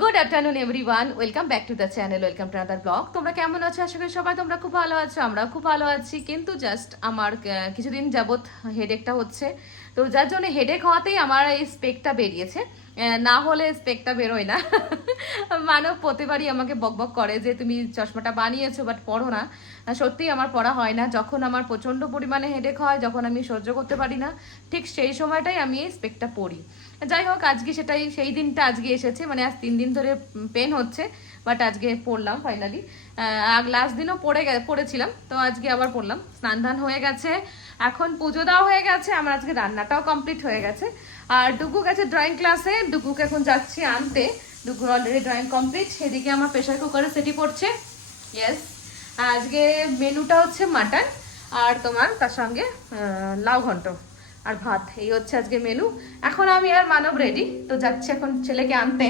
Good afternoon everyone, welcome back to the channel, welcome to another blog. তোমরা কেমন আছো? আশা করি সবাই তোমরা খুব ভালো আছো, আমরাও খুব ভালো আছি। কিন্তু জাস্ট আমার কিছুদিন যাবত হেডেকটা হচ্ছে, তো যার জন্য হেডেক হওয়াতেই আমার এই স্পেকটা বেরিয়েছে। না হলে স্পেকটা বেরোয় না। মানব প্রতিবারই আমাকে বকবক করে যে তুমি চশমাটা বানিয়েছো বাট পড়ো না। সত্যিই আমার পড়া হয় না। যখন আমার প্রচণ্ড পরিমাণে হেডেক হয়, যখন আমি সহ্য করতে পারি না, ঠিক সেই সময়টাই আমি এই স্পেকটা পড়ি। যাই হোক, আজকে সেটাই সেই দিনটা আজকে এসেছে, মানে আজ 3 দিন ধরে পেন হচ্ছে, বাট আজকে পড়লাম ফাইনালি। লাস্ট দিনও পড়েছিলাম, তো আজকে আবার পড়লাম। স্নান ধান হয়ে গেছে, এখন পুজো দেওয়া হয়ে গেছে, আমার আজকে রান্নাটাও কমপ্লিট হয়ে গেছে। আর ডুগু গেছে ড্রয়িং ক্লাসে, ডুগুকে এখন যাচ্ছি আনতে। ডুগুর অলরেডি ড্রয়িং কমপ্লিট। সেদিকে আমার প্রেশার কুকারে সেটি পড়ছে। ইয়েস, আজকে মেনুটা হচ্ছে মাটন আর তোমার তার সঙ্গে লাউ ঘন্ট আর ভাত, এই হচ্ছে আজকে মেনু। এখন আমি আর মানব রেডি, তো যাচ্ছি এখন ছেলেকে আনতে।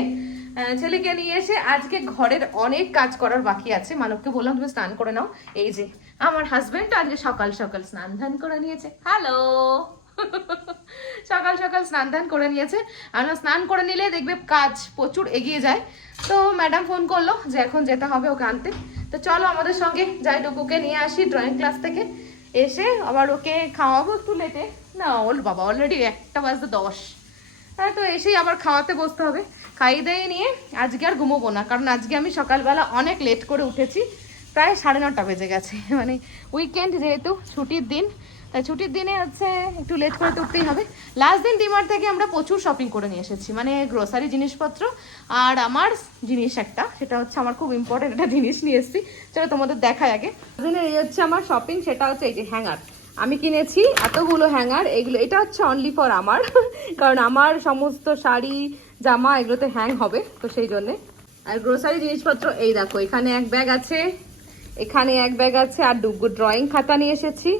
ছেলেকে নিয়ে এসে আজকে ঘরের অনেক কাজ করার বাকি আছে। মানবকে বললাম তুমি স্নান করে নাও। এই যে আমার হাজবেন্ড আজকে সকাল সকাল স্নান ধান করে নিয়েছে। হ্যালো। সকাল সকাল স্নান ধান করে নিয়েছে। আর স্নান করে নিলে দেখবে কাজ প্রচুর এগিয়ে যায়। তো ম্যাডাম ফোন করলো যে এখন যেতে হবে ওকে আনতে। তো চলো আমাদের সঙ্গে যাই, ডুকুকে নিয়ে আসি ড্রয়িং ক্লাস থেকে। এসে আবার ওকে খাওয়াবো একটু লেটে। না ওর বাবা অলরেডি 1:10। হ্যাঁ, তো এসেই আবার খাওয়াতে বসতে হবে। খাইয়ে দিয়ে নিয়ে আজকে আর ঘুমোবো না, কারণ আজকে আমি সকালবেলা অনেক লেট করে উঠেছি। প্রায় 9:30 বেজে গেছে। মানে উইকেন্ড যেহেতু, ছুটির দিন, তাই ছুটির দিনে হচ্ছে একটু লেট করে তো উঠতেই হবে। লাস্ট দিন ডিমার্ট থেকে আমরা প্রচুর শপিং করে নিয়ে এসেছি, মানে গ্রোসারি জিনিসপত্র। আর আমার জিনিস একটা, সেটা হচ্ছে আমার খুব ইম্পর্টেন্ট একটা জিনিস নিয়ে এসেছি, চলো তোমাদের দেখাই আগে। এই হচ্ছে আমার শপিং, সেটা হচ্ছে এই যে হ্যাঙ্গার। আমি কিনেছি এতগুলো হ্যাঙ্গার। এইগুলো, এটা হচ্ছে অনলি ফর আমার, কারণ আমার সমস্ত শাড়ি জামা এগুলোতে হ্যাং হবে, তো সেই জন্যে। আর গ্রোসারি জিনিসপত্র এই দেখো, এখানে এক ব্যাগ আছে, এখানে এক ব্যাগ আছে। আর দুটো ড্রয়িং খাতা নিয়ে এসেছি।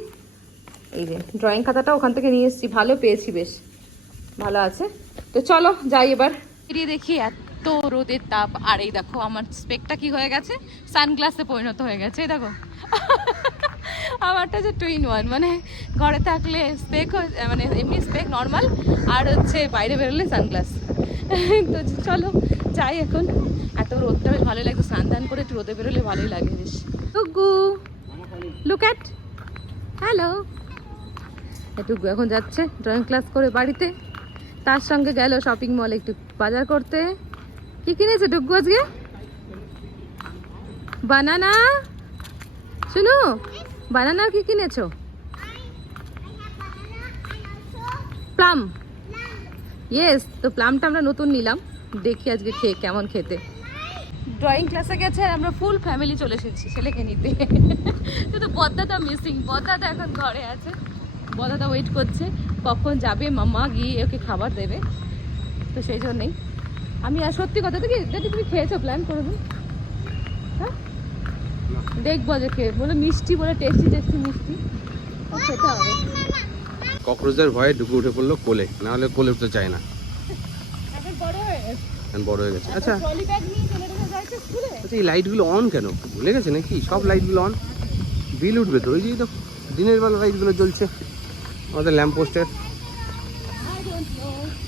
এই যে ড্রয়িং খাতাটা ওখান থেকে নিয়ে এসেছি, ভালো পেয়েছি, বেশ ভালো আছে। তো চলো যাই এবার। বেরিয়ে দেখি এত রোদের তাপ। আর এই দেখো আমার স্পেকটা কি হয়ে গেছে, সানগ্লাসে পরিণত হয়ে গেছে। এই দেখো আমারটা যে 2 in 1, মানে ঘরে থাকলে স্পেক, মানে এমনি স্পেক নর্মাল, আর হচ্ছে বাইরে বেরোলে সানগ্লাস। তো চলো যাই এখন। এত রোদটা বেশ ভালোই লাগছে, স্নান টান করে একটু রোদে বেরোলে ভালোই লাগে বেশ। টুকু লুক অ্যাট, হ্যালো। টুকু এখন যাচ্ছে ড্রয়িং ক্লাস করে বাড়িতে, তার সঙ্গে গেল শপিং মলে একটু বাজার করতে। কি কিনেছে টুকু আজকে? বানানা। শুনো, বানানা কি কিনেছো? প্লাম। ইয়েস, তো প্লামটা আমরা নতুন নিলাম, দেখি আজকে খেয়ে কেমন খেতে। ড্রয়িং ক্লাসে গেছে, আমরা ফুল ফ্যামিলি চলে এসেছি ছেলেকে নিতে। কিন্তু বদ্দাটা মিসিং, বদ্দাটা এখন ঘরে আছে। বদ্দাটা ওয়েট করছে কখন যাবে মাম্মা গিয়ে ওকে খাবার দেবে, তো সেই জন্যেই আমি। আর সত্যি কথা তো কি, যদি তুমি খেয়েছো প্ল্যান করে দিন, হ্যাঁ দেখবো যে খেয়ে, বলে মিষ্টি, বলে টেস্টি টেস্টি মিষ্টি, খেতে হবে। ককরোচের ভয়ে ঢুকে উঠে পড়লো কোলে, না হলে কোলে উঠতে চায় না, বড় হয়ে গেছে। আচ্ছা আচ্ছা, এই লাইটগুলো অন কেন ভুলে গেছে নাকি? সব লাইটগুলো অন, বিল উঠবে তো। ওই যে দেখো দিনের বেলা লাইটগুলো জ্বলছে আমাদের ল্যাম্প পোস্টের।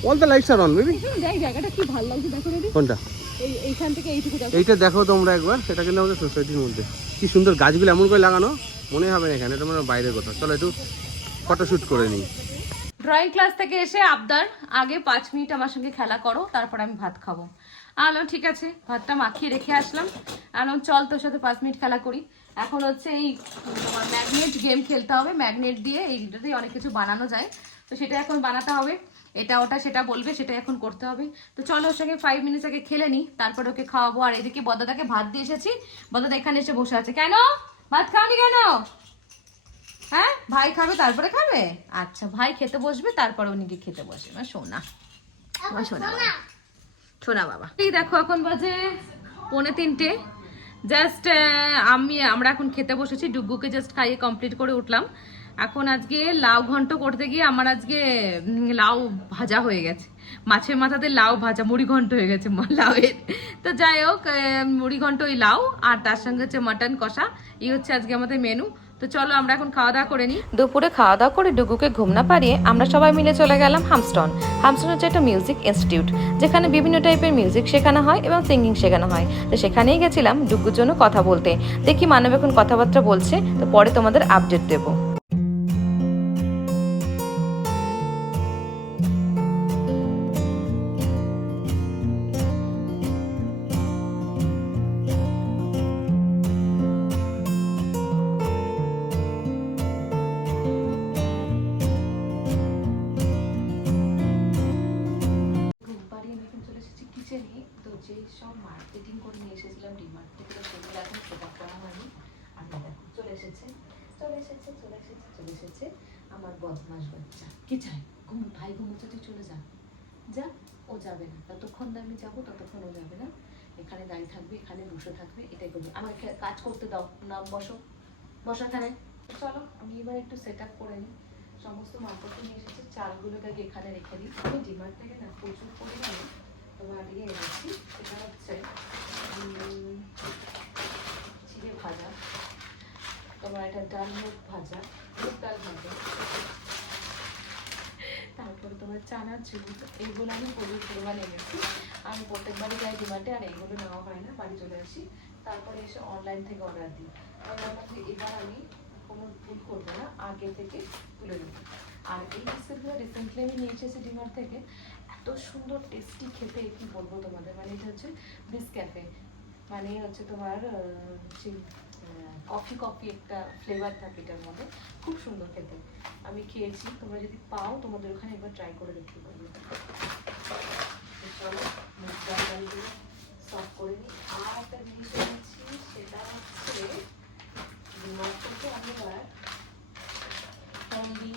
All the lights are on baby. জায়গাটা কি ভালো লাগছে দেখো রেডি। কোনটা? এইখান থেকে এইটুকু দেখো। এইটা দেখো তোমরা একবার, সেটা কিন্তু আমাদের সোসাইটির মধ্যে। কি সুন্দর গাছগুলো এমন করে লাগানো, মনে হবে না এখানে, এটা মানে বাইরের কথা। চলো একটু ফটোশুট করে নিই। ড্রয়িং ক্লাস থেকে এসে আবদার, আগে 5 মিনিট আমার সঙ্গে খেলা করো, তারপর আমি ভাত খাবো। আলো ঠিক আছে, ভাতটা মাখিয়ে রেখে আসলাম। আলো চল তোর সাথে 5 মিনিট খেলা করি। এখন হচ্ছে এই তোমার ম্যাগনেট গেম খেলতে হবে। ম্যাগনেট দিয়ে এইটাতেই অনেক কিছু বানানো যায়, তো সেটা এখন বানাতে হবে। এটা ওটা সেটা বলবে, সেটা এখন করতে হবে। তো চলো ওর সঙ্গে 5 মিনিট আগে খেলে নিই, তারপর ওকে খাওয়াবো। আর এদিকে বদাদাকে ভাত দিয়ে এসেছি, বদাদা এখানে এসে বসে আছে। কেন ভাত খাওনি কেন? হ্যাঁ, ভাই খাবে তারপরে খাবে? আচ্ছা, ভাই খেতে বসবে তারপরে উনি গিয়ে খেতে বসে। আমার সোনা, আমার সোনা বাবা, সোনা বাবা। এই দেখো এখন বাজে 2:45। জাস্ট আমরা এখন খেতে বসেছি। ডুগুকে জাস্ট খাইয়ে কমপ্লিট করে উঠলাম। এখন আজকে লাউ ঘন্ট করতে গিয়ে আমার আজকে লাউ ভাজা হয়ে গেছে। মাছের মাথাতে লাউ ভাজা, মুড়ি ঘন্ট হয়ে গেছে লাউয়ের। তো যাই হোক, মুড়ি ঘন্ট ওই লাউ, আর তার সঙ্গে হচ্ছে মাটন কষা। এই হচ্ছে আজকে আমাদের মেনু। তো চলো আমরা এখন খাওয়া দাওয়া করে নিই। দুপুরে খাওয়া দাওয়া করে ডুগুকে ঘুম না পারিয়ে আমরা সবাই মিলে চলে গেলাম হামস্টন। হামস্টন হচ্ছে একটা মিউজিক ইনস্টিটিউট, যেখানে বিভিন্ন টাইপের মিউজিক শেখানো হয় এবং সিঙ্গিং শেখানো হয়। তো সেখানেই গেছিলাম ডুগুর জন্য কথা বলতে। দেখি মানব এখন কথাবার্তা বলছে, তো পরে তোমাদের আপডেট দেবো। তো যে সব মার্কেটিং করে নিয়ে এসেছিলাম ডিমার্ট থেকে, সেগুলো এখন সেট আপ করা হয়নি। আর দেখো চলে এসেছে আমার বদমাস বাচ্চা। কি চাই? ভাই ঘুমোচ্ছে, তুই চলে যা। যা, ও যাবে না যতক্ষণ না আমি যাবো, ততক্ষণ ও যাবে না। এখানে দাঁড়িয়ে থাকবে, এখানে বসে থাকবে, এটাই করবে। আমাকে কাজ করতে দাও, নাম বসো এখানে। চলো আমি এবার একটু সেট আপ করে নিই। সমস্ত মার্কেটে নিয়ে এসেছে, চালগুলোকে আগে এখানে রেখে দিই। আমি ডিমার্ট থেকে না প্রচুর পরিমাণে তোমার ইয়ে এনেছি, সেটা হচ্ছে চিড়ে ভাজা, তোমার একটা ডাল মুগ ভাজা, মুগ ডাল ভাজা, তারপরে তোমার চানাচুর। এইগুলো আমি প্রচুর পরিমাণে এনেছি। আমি প্রত্যেকবারই যাই ডিমার্টে, আর এইগুলো নেওয়া হয় না, বাড়ি চলে আসি, তারপরে এসে অনলাইন থেকে অর্ডার দিই। এবার আমি কোনো ভুল করবো না, আগে থেকে তুলে নেবো। আর এই বিস্কুটগুলো রিসেন্টলি আমি নিয়ে এসেছি ডিমার্ট থেকে, এত সুন্দর টেস্টি খেতে, কি বলবো তোমাদের। মানে এটা হচ্ছে বিস্ক্যাফে, মানে হচ্ছে তোমার কফি একটা ফ্লেভার থাকে এটার মধ্যে, খুব সুন্দর খেতে। আমি খেয়েছি, তোমরা যদি পাও তোমাদের ওখানে একবার ট্রাই করে দেখতে পারবে। চলো মুগ ডালগুলো সফট করে নিই। আর একটা জিনিস এনেছি, সেটা হচ্ছে ডিমার্ট থেকে আমি এবার হেলদি,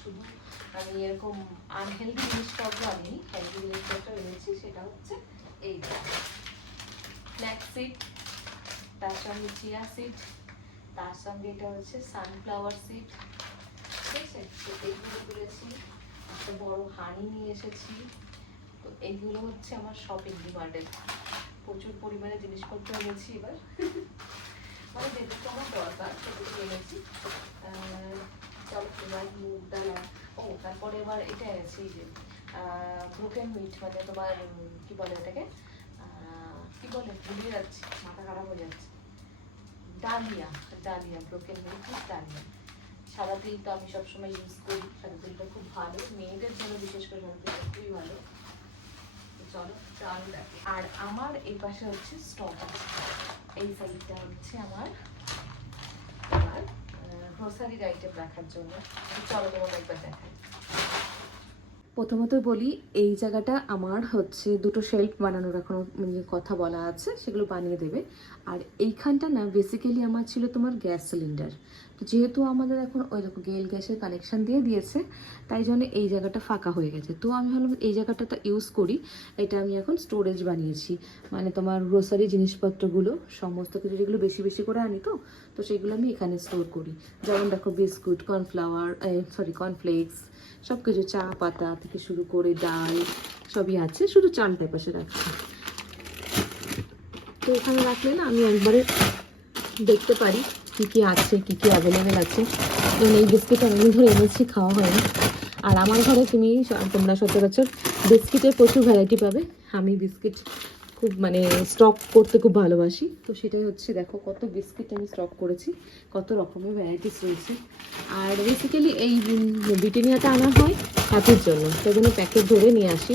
শুধু আমি এরকম আনহেলদি জিনিসপত্র আনি, হেলদি জিনিসপত্র এনেছি। সেটা হচ্ছে এইটা ফ্ল্যাক্স সিড, তার সঙ্গে চিয়া সিড, তার সঙ্গে এটা হচ্ছে সানফ্লাওয়ার সিড। ঠিক আছে, তো এইগুলো তুলেছি। একটা বড় হাঁড়ি নিয়ে এসেছি। তো এইগুলো হচ্ছে আমার শপিং ডিমার্টের। প্রচুর পরিমাণে জিনিসপত্র এনেছি এবার, মানে যেটুকু আমার দরকার সেটুকু এনেছি। চলো এবার মুগ ডাল, তারপরে এবার এটা এনেছি যে ব্রোকেন মিট, মানে তোমার কি বলে এটাকে, কি বলে ভুলে যাচ্ছি, মাথা খারাপ হয়ে যাচ্ছে। Dalia, broken wheat dalia. সাদা তিল তো আমি সবসময় ইউজ করি, সাদা তিলটা খুব ভালো, মেয়েদের জন্য বিশেষ করে সাদা তিলটা খুবই ভালো। চলো চাল দেখো। আর আমার এই পাশে হচ্ছে স্টক আছে, এই সাইডটা হচ্ছে আমার গ্রোসারির আইটেম রাখার জন্য। চলো তোমাকে একবার দেখাই। প্রথমত বলি, এই জায়গাটা আমার হচ্ছে দুটো শেল্ফ বানানোর এখনো কথা বলা আছে, সেগুলো বানিয়ে দেবে। আর এইখানটা না বেসিক্যালি আমার ছিল তোমার গ্যাস সিলিন্ডার। তো যেহেতু আমাদের এখন ওই রকম গেল গ্যাসের কানেকশান দিয়ে দিয়েছে, তাই জন্য এই জায়গাটা ফাঁকা হয়ে গেছে। তো আমি ভাবলাম এই জায়গাটা তো ইউজ করি, এটা আমি এখন স্টোরেজ বানিয়েছি। মানে তোমার গ্রোসারি জিনিসপত্রগুলো সমস্ত কিছু যেগুলো বেশি বেশি করে আনি, তো সেগুলো আমি এখানে স্টোর করি। যেমন দেখো বিস্কুট, কর্নফ্লেক্স, সব কিছু, চা পাতা থেকে শুরু করে ডাল সবই আছে, শুধু চালটা পাশে রাখছি। তো ওখানে রাখলে না আমি একবারে দেখতে পারি কী কী আছে, কী কী অ্যাভেলেবেল আছে। যেমন এই বিস্কিট অনেকদিন ধরে এনেছি, খাওয়া হয়নি। আর আমার ঘরে তোমরা সচরাচর বিস্কিটের প্রচুর ভ্যারাইটি পাবে। আমি বিস্কিট খুব মানে স্টক করতে খুব ভালোবাসি। তো সেটাই হচ্ছে, দেখো কত বিস্কিট আমি স্টক করেছি, কত রকমের ভ্যারাইটিস রয়েছে। আর বেসিক্যালি এই ব্রিটানিয়াটা আনা হয় হাতির জন্য, সেই জন্য প্যাকেট ধরে নিয়ে আসি।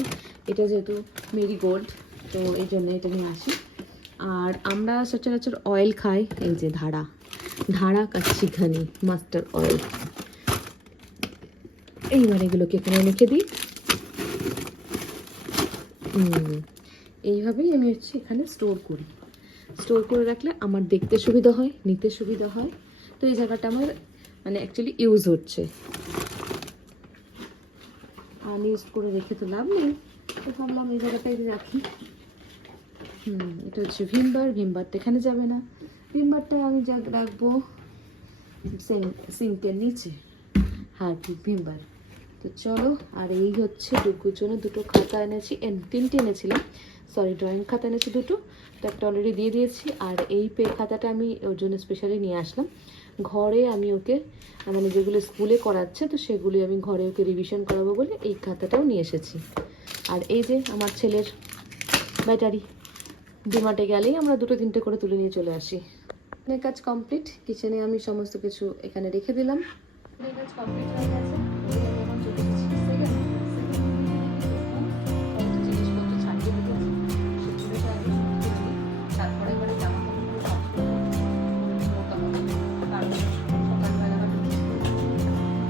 এটা যেহেতু মেরি গোল্ড, তো এই জন্য এটা নিয়ে আসি। আর আমরা সচরাচর অয়েল খাই, এই যে ধারা কাচ্চি ঘানি মাস্টার অয়েল। এইবার এগুলোকে এখানে রেখে দিই। এইভাবেই আমি হচ্ছে এখানে স্টোর করে রাখলে আমার দেখতে সুবিধা হয়, নিতে সুবিধা হয়। তো এই জায়গাটা আমার মানে অ্যাকচুয়ালি ইউজ হচ্ছে, আনইউজ করে রেখে তো লাভ নেই। তো ভাবলাম এই জায়গাটাই রাখি। এটা হচ্ছে ভিমবারটা এখানে যাবে না, ভিমবারটা আমি রাখবো সিঙ্কের নিচে। হ্যাঁ ঠিক, ভিমবার। তো চলো, আর এই হচ্ছে ডুগুর জন্য দুটো খাতা এনেছি, তিনটে এনেছিলাম, ড্রয়িং খাতা এনেছি দুটো, তো একটা অলরেডি দিয়ে দিয়েছি। আর এই খাতাটা আমি ওর জন্য স্পেশালি নিয়ে আসলাম, ঘরে আমি ওকে মানে যেগুলো স্কুলে করাচ্ছে তো সেগুলি আমি ঘরে ওকে রিভিশন করাবো বলে এই খাতাটাও নিয়ে এসেছি। আর এই যে আমার ছেলের ব্যাটারি, ডিমার্টে গেলেই আমরা 2-3টে করে তুলে নিয়ে চলে আসি। কাজ কমপ্লিট, কিচেনে আমি সমস্ত কিছু এখানে রেখে দিলাম। কাজ কমপ্লিট হয়ে গেছে, এখন চলে এসেছি জিনিসপত্র ছাড়িয়ে দিতেছি, সেগুলো তারপরে এবারে জামা কাপড়গুলো কারণ সকালবেলা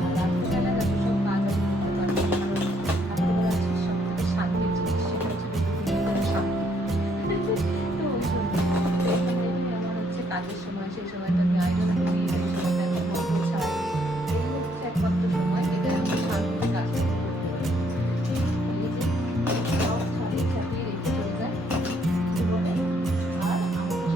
আর রাত্রিবেলা যত সব কাজ আমি করতে পারবো, কারণ রাত্রিবেলা হচ্ছে সব থেকে শান্তির জিনিস, সেটা হচ্ছে শান্তি। তো ওই জন্য আমার হচ্ছে কাজের সময়, সেই সময়টা আমি আয়োজন করি, সেই সময়টা আমি গল্প ছাড়াই, এই হচ্ছে একমাত্র সময় যেটা আমি শান্তিতে কাজ করতে পারি। সব ছাড়িয়ে ছাপিয়ে রেখে চলে যায় জীবনে, আর আমাকে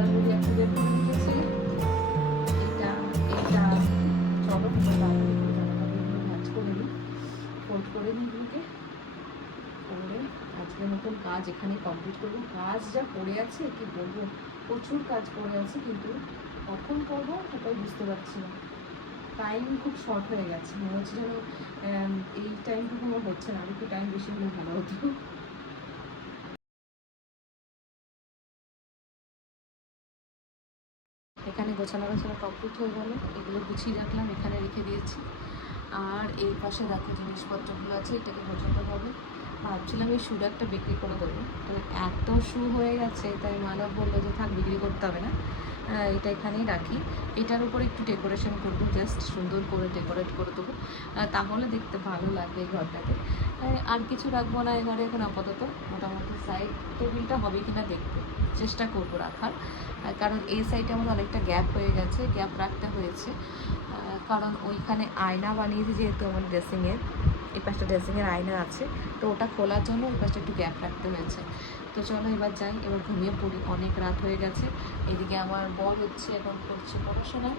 অলরেডি একটা বের করে রেখেছি। এটা চলো ভাজ করে নিই, ফোল্ড করে নিই এগুলোকে, করে আজকের মতন কাজ এখানে কমপ্লিট করবো। কাজ যা পড়ে আছে কি বলবো, প্রচুর কাজ পড়ে আছে, কিন্তু কখন করবো সেটাই বুঝতে পারছি না। টাইম খুব শর্ট হয়ে গেছে, মনে হচ্ছে যেন এই টাইমটুকু আমার হচ্ছে না, আর একটু টাইম বেশি হলে ভালো হতো। এখানে গোছানো কমপ্লিট হয়ে গেল, এগুলো গুছিয়ে রাখলাম, এখানে রেখে দিয়েছি। আর এই পাশে দেখো জিনিসপত্রগুলো আছে, এটাকে গোছাতে হবে। ভাবছিলাম এই শুটা একটা বিক্রি করে দেবো, তো এত শু হয়ে গেছে, তাই মানব বললো যে থাক, বিক্রি করতে হবে না, এটা এখানেই রাখি। এটার উপর একটু ডেকোরেশন করবো, জাস্ট সুন্দর করে ডেকোরেট করে দেবো, তাহলে দেখতে ভালো লাগবে এই ঘরটাতে। আর কিছু রাখবো না এই ঘরে এখন আপাতত। মোটামুটি সাইড টেবিলটা হবে কিনা দেখবো, চেষ্টা করবো রাখার, কারণ এই সাইডে আমাদের অনেকটা গ্যাপ হয়ে গেছে, গ্যাপ রাখতে হয়েছে, কারণ ওইখানে আয়না বানিয়েছি যেহেতু আমার ড্রেসিংয়ের, এই পাশটা ড্রেসিংয়ের আয়না আছে, তো ওটা খোলার জন্য ওই পাশটা একটু গ্যাপ রাখতে হয়েছে। তো চলো এবার যাই, এবার ঘুমিয়ে পড়ি, অনেক রাত হয়ে গেছে। এদিকে আমার বর হচ্ছে এখন করছে পড়াশোনা,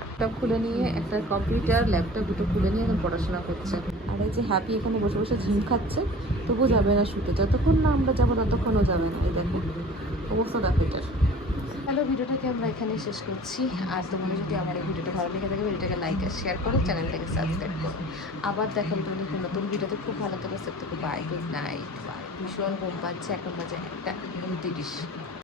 ল্যাপটপ খুলে নিয়ে, একটা কম্পিউটার ল্যাপটপ দুটো খুলে নিয়ে এখন পড়াশোনা করছে। আর এই যে হ্যাপি এখানে বসে বসে ঝিম খাচ্ছে, তবু যাবে না শুতে, যতক্ষণ না আমরা যাবো ততক্ষণও যাবে না। এই দেখো অবস্থা দেখো এটার। হ্যালো, ভিডিওটাকে আমরা এখানে শেষ করছি। আর তোমাদের যদি আমার এই ভিডিওটা ভালো লেগে থাকে, ভিডিওটাকে লাইক আর শেয়ার করো, চ্যানেলটাকে সাবস্ক্রাইব করো। আবার দেখো নতুন ভিডিওতে, খুব ভালো থাকো, সব থেকে বাই, গুড নাইট, বাই। ভীষণ ঘুম পাচ্ছে, এখন বাজে 1:29।